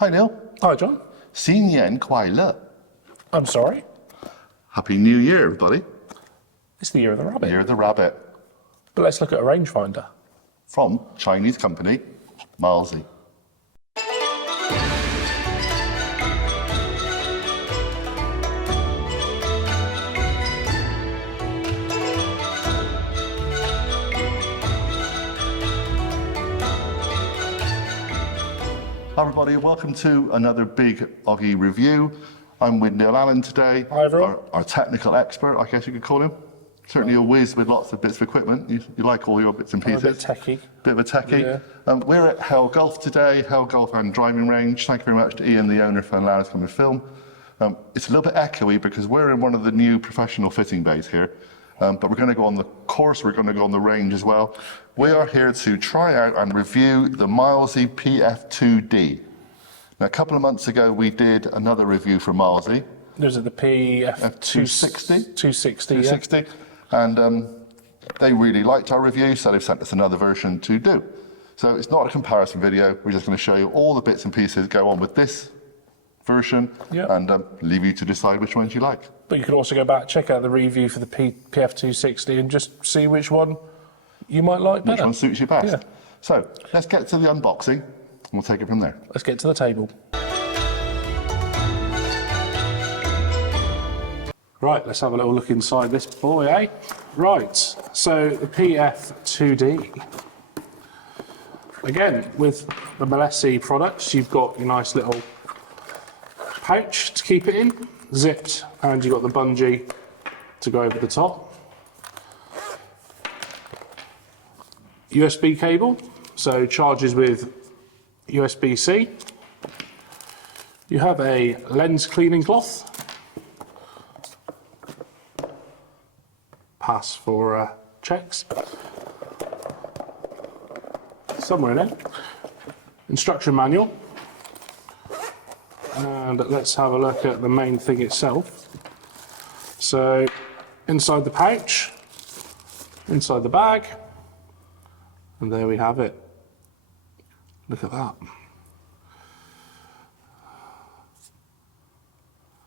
Hi Neil. Hi John. 新年快乐. I'm sorry. Happy New Year, everybody. It's the year of the rabbit. Year of the Rabbit. But let's look at a rangefinder. From Chinese company, Mileseey. Hi everybody, welcome to another big OGGIE review. I'm with Neil Allen today. Hi everyone. Our technical expert, I guess you could call him. Certainly a whiz with lots of bits of equipment. You like all your bits and pieces. I'm a bit techie. Bit of a techie. Yeah. We're at Hell Golf today, Hell Golf and Driving Range. Thank you very much to Ian, the owner, for allowing us to come and film. It's a little bit echoey because we're in one of the new professional fitting bays here. But we're going to go on the course, we're going to go on the range as well. We are here to try out and review the Mileseey Pf2D. Now, a couple of months ago, we did another review for Mileseey. Was it the Pf260? 260, yeah. 260. And they really liked our review, so they've sent us another version to do. So it's not a comparison video, we're just going to show you all the bits and pieces that go on with this version, and leave you to decide which ones you like. But you can also go back, check out the review for the Pf260 and just see which one you might like better. Which one suits you best. Yeah. So let's get to the unboxing and we'll take it from there. Let's get to the table. Right, let's have a little look inside this boy, eh? Right, so the Pf2D. Again, with the Mileseey products, you've got your nice little pouch to keep it in, zipped, and you've got the bungee to go over the top. USB cable, so charges with USB-C. You have a lens cleaning cloth. Pass for checks. Somewhere in there. Instruction manual. And let's have a look at the main thing itself. So, inside the pouch, inside the bag, and there we have it. Look at that.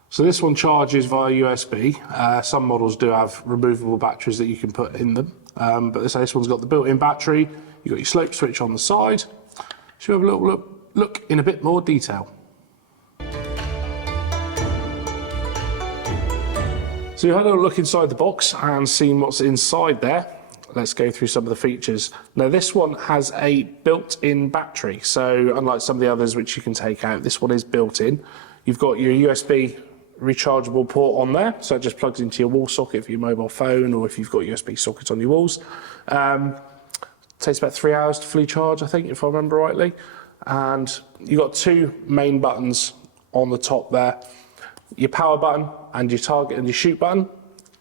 So this one charges via USB. Some models do have removable batteries that you can put in them, but this one's got the built-in battery. You've got your slope switch on the side. Should we have a little look in a bit more detail? So you've had a little look inside the box and seen what's inside there. Let's go through some of the features. Now this one has a built-in battery, so unlike some of the others which you can take out, this one is built in. You've got your USB rechargeable port on there, so it just plugs into your wall socket for your mobile phone, or if you've got USB sockets on your walls. Takes about 3 hours to fully charge, I think, if I remember rightly. And you've got two main buttons on the top there. Your power button and your target and your shoot button,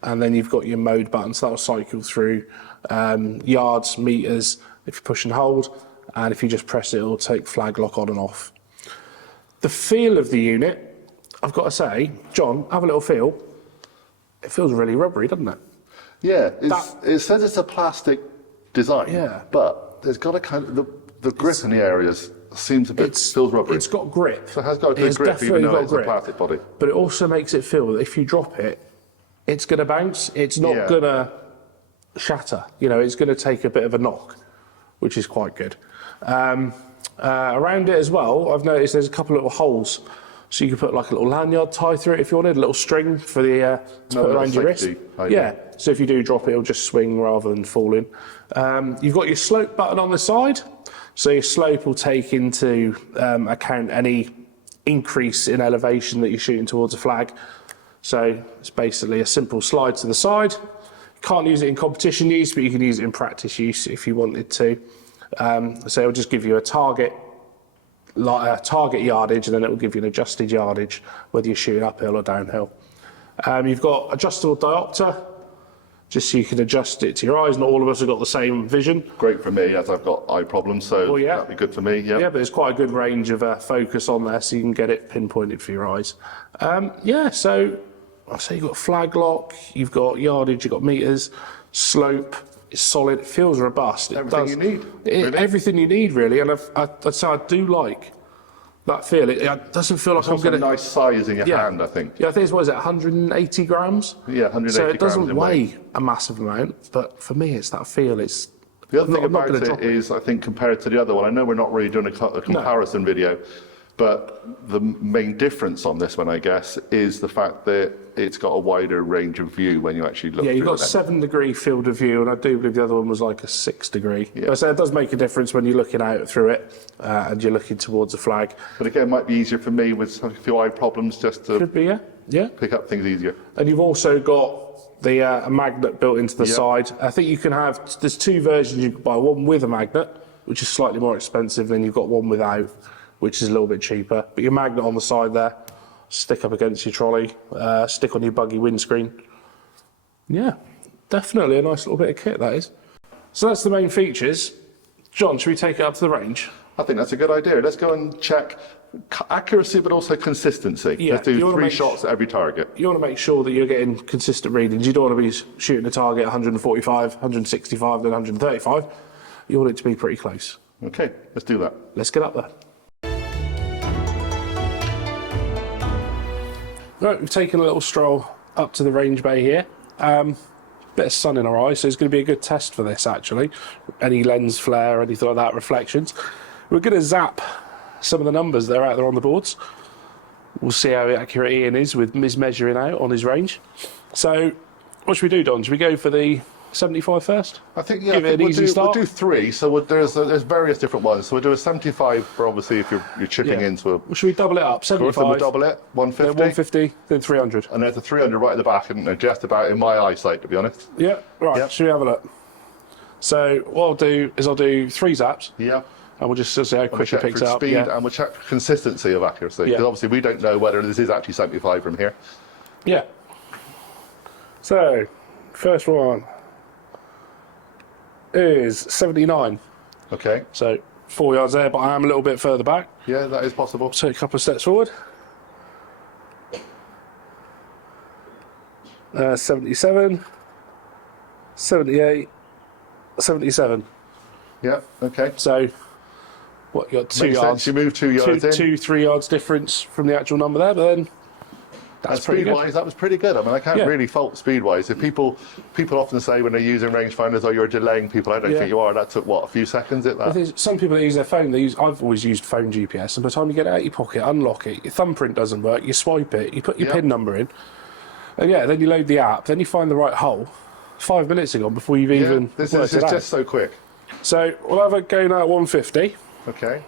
and then you've got your mode button, so that'll cycle through yards, meters, if you push and hold, and if you just press it, it'll take flag lock on and off. The feel of the unit, I've got to say, John, have a little feel. It feels really rubbery, doesn't it? Yeah, it says it's a plastic design, but there's got a kind of, the grip in the areas seems a bit, feels rubbery. It's got grip. So it has got a good grip, even though it's a plastic body. But it also makes it feel that if you drop it, it's going to bounce. It's not going to shatter. You know, it's going to take a bit of a knock, which is quite good. Around it as well, I've noticed there's a couple of little holes. So you can put like a little lanyard tie through it if you wanted, a little string for the to put around your wrist. Yeah, so if you do drop it, it'll just swing rather than fall in. You've got your slope button on the side, so your slope will take into account any increase in elevation that you're shooting towards a flag. So it's basically a simple slide to the side. You can't use it in competition use, but you can use it in practice use if you wanted to. So it'll just give you a target yardage, and then it will give you an adjusted yardage whether you're shooting uphill or downhill. You've got adjustable diopter, just so you can adjust it to your eyes. Not all of us have got the same vision. Great for me, as I've got eye problems, so that'd be good for me. Yeah, but there's quite a good range of focus on there, so you can get it pinpointed for your eyes. So I say you've got flag lock, you've got yardage, you've got meters, slope. It's solid. It feels robust. Everything you need. Everything you need, really. And I'd say I do like that feel. It doesn't feel like I'm Also going to. nice size in your hand, I think. Yeah, I think it's, what is it, 180 grams? Yeah, 180 So it doesn't grams in weigh weight. a massive amount, but for me, it's that feel. It's The other thing I'm not about gonna drop it is, I think, compared to the other one, I know we're not really doing a comparison video, but the main difference on this one, I guess, is the fact that it's got a wider range of view when you actually look. Yeah, you've through got the lens. 7-degree field of view, and I do believe the other one was like a 6-degree. Yeah. So it does make a difference when you're looking out through it and you're looking towards a flag. But again, it might be easier for me with a few eye problems just to Could be, yeah. Yeah. pick up things easier. And you've also got the a magnet built into the Yeah. side. I think you can have, there's 2 versions. You can buy one with a magnet, which is slightly more expensive, then you've got one without, which is a little bit cheaper. But your magnet on the side there, stick up against your trolley, stick on your buggy windscreen. Yeah, definitely a nice little bit of kit, that is. So that's the main features. John, should we take it up to the range? I think that's a good idea. Let's go and check accuracy, but also consistency. Yeah, Let's do you wanna 3 make shots at every target. You want to make sure that you're getting consistent readings. You don't want to be shooting a target 145, 165, then 135. You want it to be pretty close. Okay, let's do that. Let's get up there. Right, we've taken a little stroll up to the range bay here. Bit of sun in our eyes, so it's going to be a good test for this actually. Any lens flare, anything like that, reflections. We're going to zap some of the numbers that are out there on the boards. We'll see how accurate Ian is with his measuring out on his range. So, what should we do, Don? Should we go for the 75 first? I think, yeah, Give it an easy start. we'll do 3. So there's various different ones. So we'll do a 75 for obviously if you're chipping Yeah. into a. Well, should we double it up? Then 75, we'll double it, then 150. 150, then 300. And there's a 300 right at the back, and they're just about in my eyesight, to be honest. Yeah, right, Yep. should we have a look? So, what I'll do is I'll do 3 zaps, Yeah. and we'll just see how We'll quick it check picks for up. speed, Yeah. and we'll check for consistency of accuracy. Yeah. Because obviously we don't know whether this is actually 75 from here. Yeah. So, first one is 79. Okay. So, 4 yards there, but I am a little bit further back. Yeah, that is possible. Take a couple of steps forward. 77, 78, 77. Yeah. Okay. So, what, you got 2 Makes yards? sense. You move 2 yards in. 3 yards difference from the actual number there, but then that's pretty good. Speed-wise, that was pretty good. I mean, I can't Yeah. really fault speed-wise. If people often say when they're using rangefinders, "Oh, you're delaying people." I don't Yeah. think you are. That took what, a few seconds at I that. think some people that use their phone, I've always used phone GPS, and by the time you get it out of your pocket, unlock it, your thumbprint doesn't work, you swipe it, you put your Yeah. PIN number in, and yeah, then you load the app, then you find the right hole. 5 minutes ago before you've Yeah, even this worked is it out. just so quick. So we'll have it going out at 150, Okay.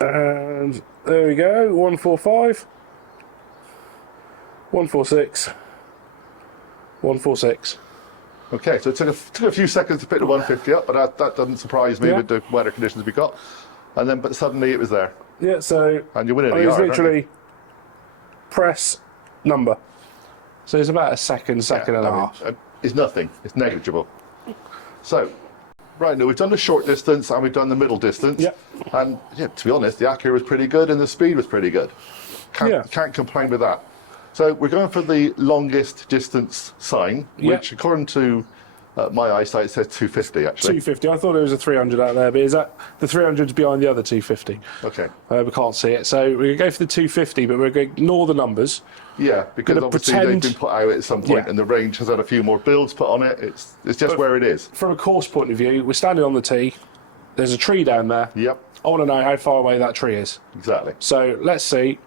and there we go, 145, 146, 146. Okay, so it took a few seconds to pick the 150 up, but that doesn't surprise me Yeah. with the weather conditions we got. And then, but suddenly it was there, Yeah, so and you're winning I a was yard. aren't you? literally press number. So it's about a second and a I mean, half. it's nothing. It's negligible. So, right now we've done the short distance and we've done the middle distance. Yep. And yeah, to be honest, the accuracy was pretty good and the speed was pretty good. Yeah. Can't complain with that. So we're going for the longest distance sign, Yep. which according to my eyesight says 250 actually. 250. I thought there was a 300 out there, but is that the 300's behind the other 250? Okay. We can't see it, so we're going to go for the 250, but we're going to ignore the numbers. Yeah, because Gonna obviously pretend- they've been put out at some point, Yeah. and the range has had a few more builds put on it. It's just where it is. From a course point of view, we're standing on the tee. There's a tree down there. Yep, I want to know how far away that tree is. exactly. So let's see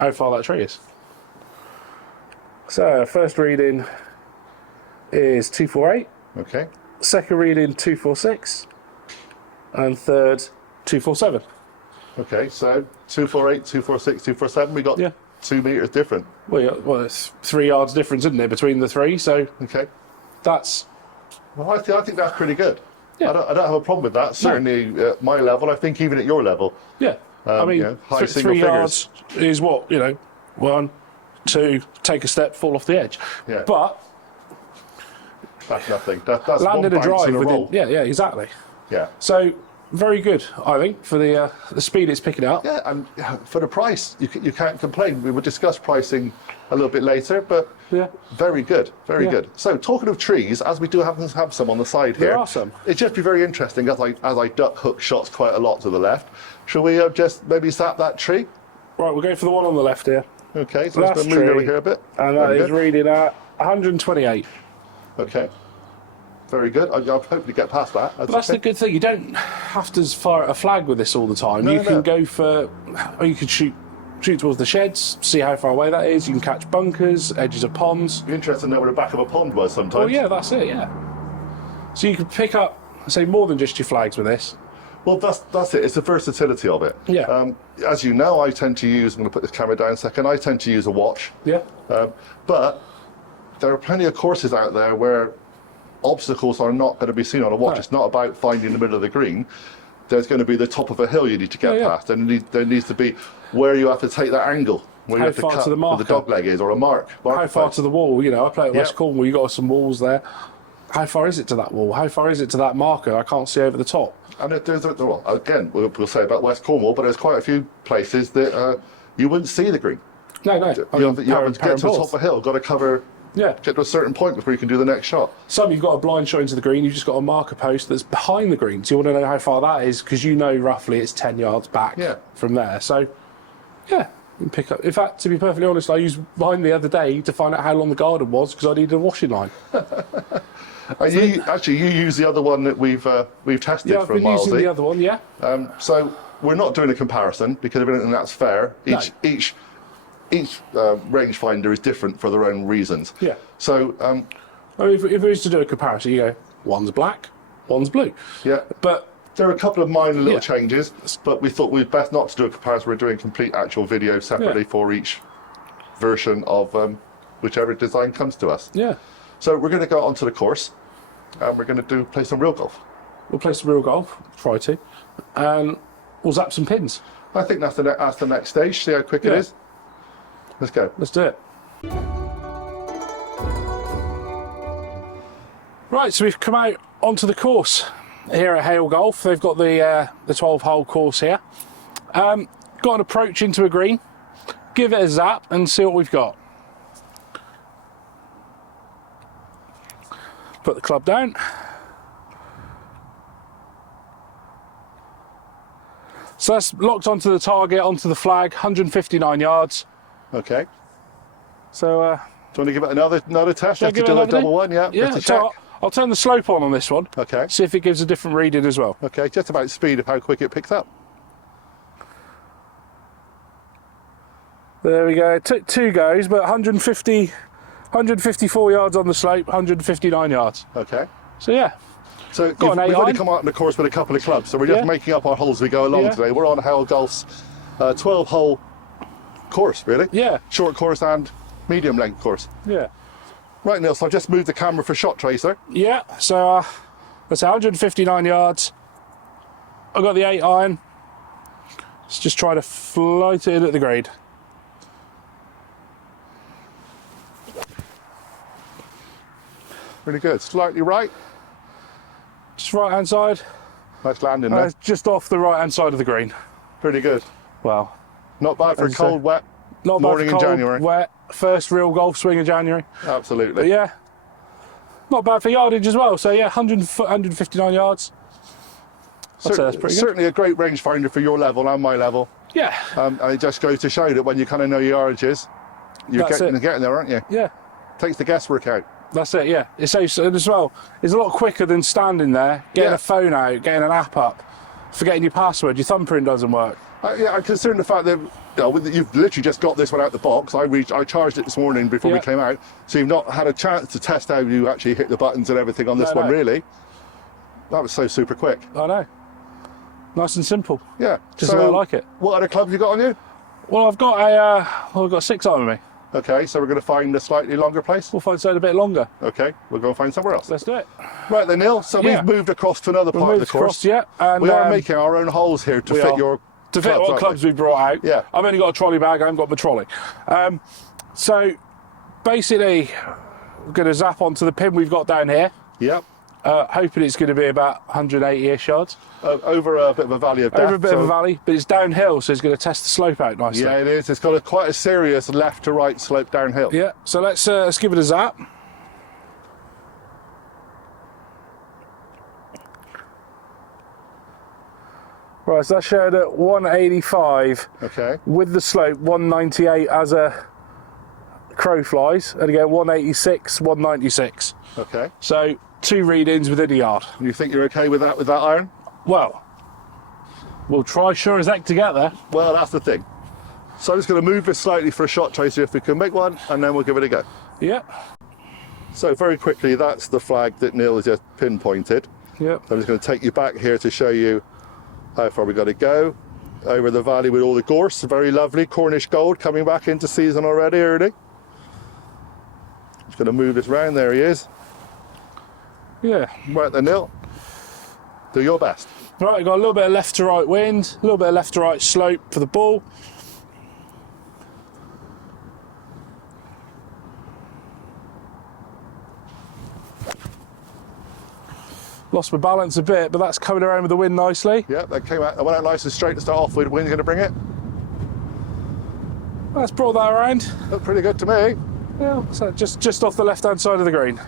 how far that tree is. So first reading is 248. Okay. Second reading 246, and third 247. Okay, so 248, 246, 247. We got Yeah. 2 meters different. Well, it's 3 yards difference, isn't there, between the three? So Okay. that's Well, I think that's pretty good. Yeah. I don't have a problem with that. Certainly at my level, I think even at your level. yeah. I mean, you know, high single 3 figures. yards is what, 1, 2, take a step, fall off the edge. Yeah. But That's nothing. That's landed one a bounce drive and a within. roll. Yeah, exactly. Yeah. So very good, I think, for the speed it's picking up. Yeah, and for the price, you can't complain. We will discuss pricing a little bit later, but Yeah. very good, very Yeah. good. So talking of trees, as we do have some on the side here, There are some. it'd just be very interesting as I duck hook shots quite a lot to the left. Shall we just maybe zap that tree? Right, we'll go for the one on the left here. Okay, so Last let's move over tree, here a bit. And that Very is good. reading at 128. Okay, very good. I'll hopefully get past that. But that's the good thing. You don't have to fire at a flag with this all the time. No, You can no. go for, or you could shoot towards the sheds, see how far away that is. You can catch bunkers, edges of ponds. You're interested to know where the back of a pond was sometimes. Oh yeah, that's it. Yeah. So you can pick up, say, more than just your flags with this. Well, that's it. It's the versatility of it. Yeah. As you know, I tend to use, I'm going to put this camera down a second, I tend to use a watch. Yeah. But there are plenty of courses out there where obstacles are not going to be seen on a watch. No. It's not about finding the middle of the green. There's going to be the top of a hill you need to get Yeah, yeah. past. And there needs to be where you have to take that angle, where How you have to far cut to the where the marker? dog leg is, or a mark. How far to the wall? You know, I play at West Yeah. Cornwall. You got some walls there. How far is it to that wall? How far is it to that marker? I can't see over the top. And well, again, we'll say about West Cornwall, but there's quite a few places that you wouldn't see the green. No. You have to get to the top of a hill, got to cover, Yeah. get to a certain point before you can do the next shot. Some you've got a blind shot into the green. You've just got a marker post that's behind the green. So you want to know how far that is because you know roughly it's 10 yards back Yeah. from there. So, yeah, you can pick up. In fact, to be perfectly honest, I used mine the other day to find out how long the garden was because I needed a washing line. And you use the other one that we've tested Yeah, I've from been using Mileseey. the other one. Yeah. So we're not doing a comparison because I don't think that's fair. Each rangefinder is different for their own reasons. Yeah. So I mean, if it was to do a comparison, you go, one's black, one's blue. yeah, But there are a couple of minor little Yeah. changes, but we thought we'd best not to do a comparison. We're doing complete actual video separately Yeah. for each version of whichever design comes to us. yeah, So we're going to go onto the course, and we're going to play some real golf. we'll play some real golf, try to, and we'll zap some pins. I think that's the next stage. See how quick it Yeah. is. Let's go. Let's do it. Right, so we've come out onto the course here at Hale Golf. They've got the 12-hole course here. Got an approach into a green. Give it a zap and see what we've got. Put the club down. So that's locked onto the target, onto the flag, 159 yards. Okay. So Do you want to give it another test? Shall I Have to give do it a another double go? one, yeah. yeah, Just to so check. I'll turn the slope on this one. Okay. See if it gives a different reading as well. Okay, just about speed of how quick it picks up. There we go. It took two goes, but 154 yards on the slope, 159 yards. Okay. So yeah, So Got an we've only 8-iron. come out on the course with a couple of clubs, so we're just Yeah. making up our holes as we go along Yeah. today. We're on Hale Golf's 12-hole course, really. yeah, Short course and medium length course. yeah, Right, Neil, so I've just moved the camera for shot tracer. yeah. So that's 159 yards. I've got the 8-iron. Let's just try to float it in at the grade. Really good. Slightly right. Just right hand side. Nice landing there. Just off the right hand side of the green. Pretty good. Well, Not bad for a As I say, cold, wet not morning bad in for cold, January. wet, first real golf swing of January. Absolutely. But yeah, not bad for yardage as well. So yeah, 159 yards. I'd say that's pretty good. Certainly a great rangefinder for your level and my level. Yeah, And it just goes to show that when you kind of know your yardages, you're That's getting it. there, aren't you? yeah. Takes the guesswork out. That's it, yeah. It saves as well. It's a lot quicker than standing there, getting Yeah. a phone out, getting an app up, forgetting your password, your thumbprint doesn't work. I'm concerned the fact that you've literally just got this one out the box. I charged it this morning before we Yeah. came out, so you've not had a chance to test how you actually hit the buttons and everything on this No, one, no. really. That was so super quick. I know. Nice and simple. Yeah. Just the way I like it. What other clubs you got on you? Well, I've got a 6-iron with me. Okay, so we're going to find a slightly longer place. We'll find something a bit longer. Okay, we'll go and find somewhere else. Let's do it. Right then, Neil. So Yeah. we've moved across to another part of the Moved course. across, yeah. And, We are making our own holes here to we fit are. your to fit what aren't clubs we? we brought out. Yeah. I've only got a trolley bag, I haven't got my trolley. So basically, we're going to zap onto the pin we've got down here. Yep. Hoping it's going to be about 180-ish yards. Over a bit of a valley of death. Over a bit of a valley, but it's downhill, so it's going to test the slope out nicely. Yeah, it is. It's got quite a serious left to right slope downhill. Yeah, so let's give it a zap. Right, so that's showed at 185. Okay. With the slope, 198 as a crow flies, and again 186, 196. Okay. So 2 readings within a yard. And you think you're okay with that iron? Well, we'll try sure as heck to get there. Well, that's the thing. So I'm just going to move this slightly for a shot tracer if we can make one, and then we'll give it a go. Yeah. So very quickly, that's the flag that Neil has just pinpointed. Yep. I'm just going to take you back here to show you how far we got to go. Over the valley with all the gorse, very lovely. Cornish gold coming back into season already early. Just going to move this round. There he is. Yeah. Right then, Neil. Do your best. Right, got a little bit of left to right wind, a little bit of left to right slope for the ball. Lost my balance a bit, but that's coming around with the wind nicely. Yeah, that came out. I went out nice and straight to start off with. Wind's going to bring it. That's brought that around. Looked pretty good to me. Yeah, so just off the left-hand side of the green.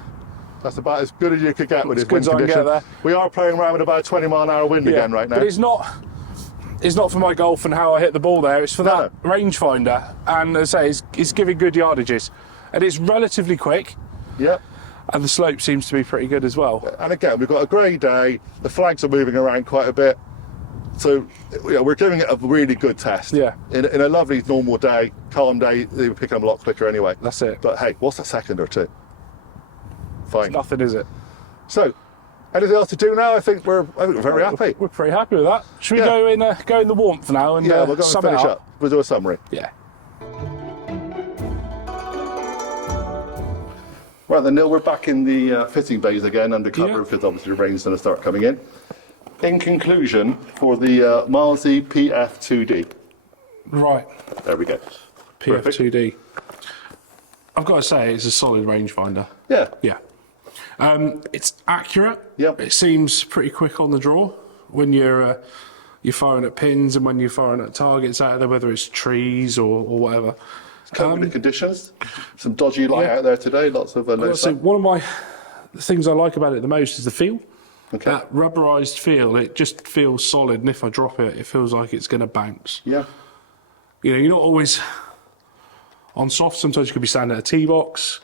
That's about as good as you could get with this As good wind as I can condition. get there. We are playing around with about a 20-mile-an-hour wind again right now. But it's not for my golf and how I hit the ball there. It's for that rangefinder, and as I say, it's giving good yardages, and it's relatively quick. Yep. And the slope seems to be pretty good as well. And again, we've got a grey day. The flags are moving around quite a bit, so we're giving it a really good test. Yeah. In a lovely normal day, calm day, they were picking them a lot quicker anyway. That's it. But hey, what's a second or two? Fine. It's nothing, is it? So, anything else to do now? I think we're very happy. We're pretty happy with that. Should we go in the warmth now and Yeah, we'll go and sum it finish up. We'll do a summary. Yeah. Right then, Neil, we're back in the fitting bays again, undercover, Yeah. because obviously the rain's going to start coming in. In conclusion, for the Mileseey Pf2D. Right. There we go. Pf2D. I've got to say, it's a solid rangefinder. Yeah. Yeah. It's accurate. Yep. It seems pretty quick on the draw when you're firing at pins and when you're firing at targets out there, whether it's trees or whatever. Covered the conditions. Some dodgy light out there today. Lots of low So sun. one of the things I like about it the most is the feel. Okay. That rubberized feel. It just feels solid, and if I drop it, it feels like it's going to bounce. Yeah. You know, you're not always on soft. Sometimes you could be standing at a tee box,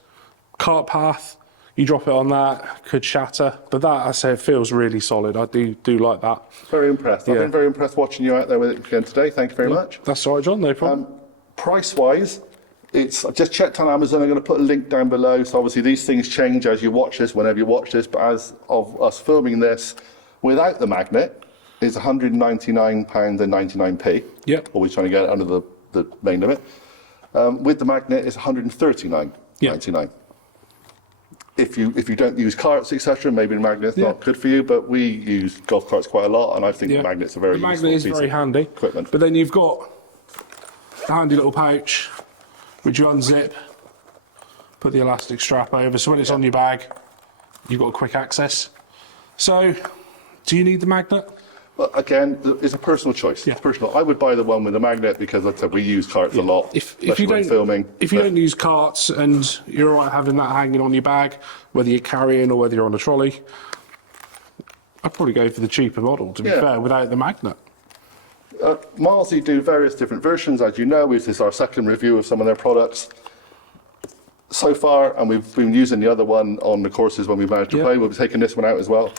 cart path. You drop it on that, could shatter. But that, I say, it feels really solid. I do like that. Very impressed. I've Yeah. been very impressed watching you out there with it again today. Thank you very much. That's all right, John. No problem. Price-wise, I just checked on Amazon. I'm going to put a link down below. So obviously these things change as you watch this, whenever you watch this. But as of us filming this, without the magnet, is £199.99. Yep. Always trying to get it under the main limit. With the magnet, it's £139.99. If you don't use carts, etc., maybe the magnet's not good for you. But we use golf carts quite a lot, and I think the magnet's a very useful piece very of handy. equipment. But then you've got a handy little pouch, which you unzip, put the elastic strap over, so when it's on your bag, you've got quick access. So, do you need the magnet? Well, again, it's a personal choice. Yeah. It's personal. I would buy the one with the magnet because, like I said, we use carts a lot, If especially you when don't filming. if you don't use carts and you're all right having that hanging on your bag, whether you're carrying or whether you're on a trolley, I'd probably go for the cheaper model. To be fair, without the magnet. Mileseey do various different versions, as you know. This is our second review of some of their products so far, and we've been using the other one on the courses when we managed to play. We'll be taking this one out as well.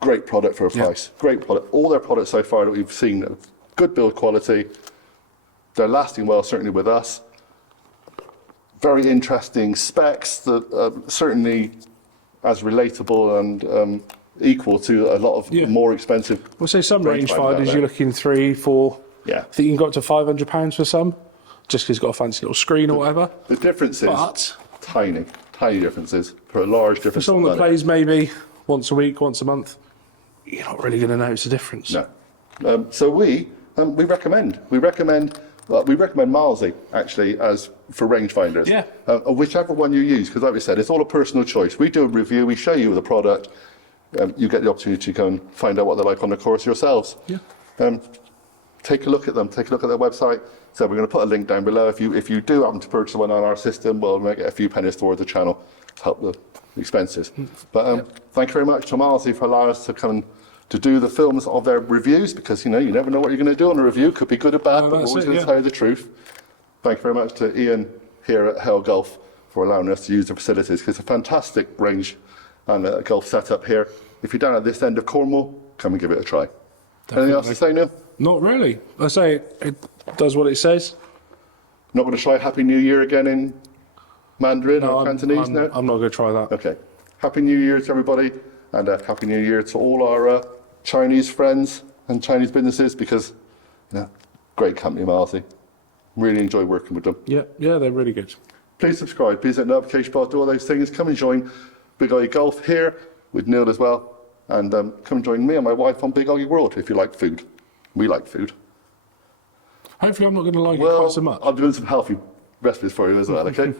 Great product for a price. Great product. All their products so far that we've seen, good build quality. They're lasting well, certainly with us. Very interesting specs that certainly as relatable and equal to a lot of more expensive. We'll say some rangefinders out rangefinders there. you're looking £300, £400. Yeah. I think you can go up to £500 for some, just because it's got a fancy little screen or whatever. The difference is But tiny differences for a large difference. for someone in that money. plays maybe once a week, once a month, you're not really going to notice a difference. No. So we recommend Well, we recommend Mileseey, actually, as for rangefinders. Yeah. Whichever one you use, because like we said, it's all a personal choice. We do a review, we show you the product, you get the opportunity to go and find out what they're like on the course yourselves. Yeah. Take a look at them, take a look at their website. So we're going to put a link down below. If you do happen to purchase one on our system, we'll make it a few pennies towards the channel to help the expenses. But thank you very much to Mileseey for allowing us to come and to do the films of their reviews, because you never know what you're going to do on a review. Could be good or bad, but we're always going to tell you the truth. Thank you very much to Ian here at Hale Golf for allowing us to use the facilities, because it's a fantastic range and a golf setup here. If you're down at this end of Cornwall, come and give it a try. Anything else to say, Neil? Not really. I say it does what it says. Not going to try Happy New Year again in Mandarin or Cantonese now? I'm not going to try that. Okay. Happy New Year to everybody, and Happy New Year to all our Chinese friends and Chinese businesses, because great company, Mileseey. Really enjoy working with them. Yeah, they're really good. Please subscribe, please hit the notification bell, do all those things. Come and join Big OGGIE Golf here with Neil as well, and come and join me and my wife on Big OGGIE World if you like food. We like food. Hopefully I'm not going to like it quite so much. I'm doing some healthy recipes for you as well, okay?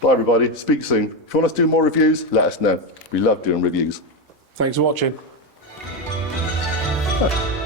Bye everybody, speak soon. If you want us to do more reviews, let us know. We love doing reviews. Thanks for watching. Oh.